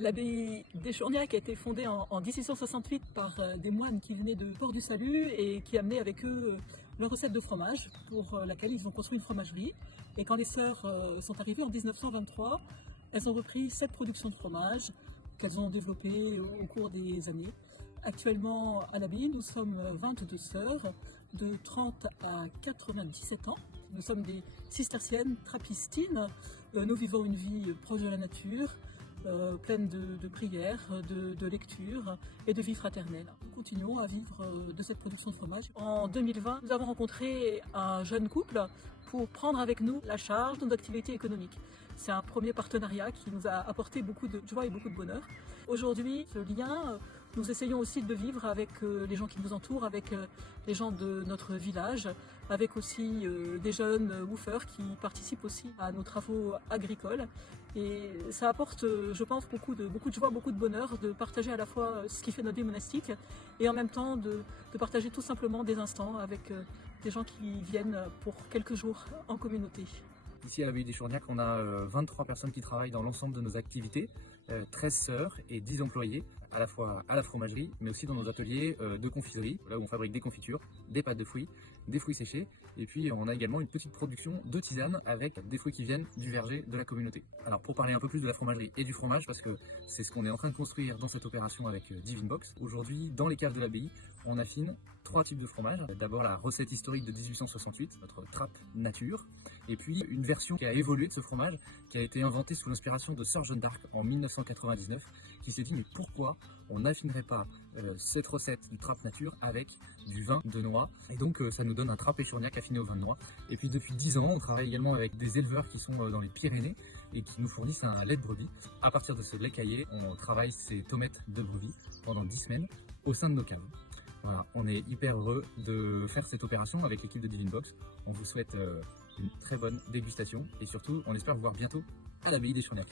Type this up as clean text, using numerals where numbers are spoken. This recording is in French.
L'abbaye d'Échourgnac a été fondée en 1668 par des moines qui venaient de Port-du-Salut et qui amenaient avec eux leur recette de fromage pour laquelle ils ont construit une fromagerie. Et quand les sœurs sont arrivées en 1923, elles ont repris cette production de fromage qu'elles ont développée au cours des années. Actuellement à l'abbaye, nous sommes 22 sœurs de 30 à 97 ans. Nous sommes des cisterciennes trappistines. Nous vivons une vie proche de la nature, pleine de prières, de lectures et de vie fraternelle. Nous continuons à vivre de cette production de fromage. En 2020, nous avons rencontré un jeune couple pour prendre avec nous la charge de nos activités économiques. C'est un premier partenariat qui nous a apporté beaucoup de joie et beaucoup de bonheur. Aujourd'hui, ce lien, nous essayons aussi de vivre avec les gens qui nous entourent, avec les gens de notre village, avec aussi des jeunes woofers qui participent aussi à nos travaux agricoles. Et ça apporte, je pense, beaucoup de joie, beaucoup de bonheur de partager à la fois ce qui fait notre vie monastique et en même temps de partager tout simplement des instants avec des gens qui viennent pour quelques jours en communauté. Ici à l'abbaye d'Échourgnac, on a 23 personnes qui travaillent dans l'ensemble de nos activités, 13 sœurs et 10 employés, à la fois à la fromagerie, mais aussi dans nos ateliers de confiserie, là où on fabrique des confitures, des pâtes de fruits, des fruits séchés, et puis on a également une petite production de tisane avec des fruits qui viennent du verger de la communauté. Alors pour parler un peu plus de la fromagerie et du fromage, parce que c'est ce qu'on est en train de construire dans cette opération avec Divine Box, aujourd'hui dans les caves de l'abbaye, on affine 3 types de fromage. D'abord la recette historique de 1868, notre trappe nature, et puis une version qui a évolué de ce fromage, qui a été inventée sous l'inspiration de Sœur Jeanne d'Arc en 1999, qui s'est dit mais pourquoi on n'affinerait pas cette recette du trappe nature avec du vin de noix, et donc ça nous donne un trappe Échourgnac affiné au vin de noix. Et puis depuis 10 ans, on travaille également avec des éleveurs qui sont dans les Pyrénées et qui nous fournissent un lait de brebis. À partir de ce lait caillé, on travaille ces tomates de brebis pendant 10 semaines au sein de nos caves. Voilà, on est hyper heureux de faire cette opération avec l'équipe de Divine Box. On vous souhaite une très bonne dégustation et surtout, on espère vous voir bientôt à l'abbaye d'Échourgnac.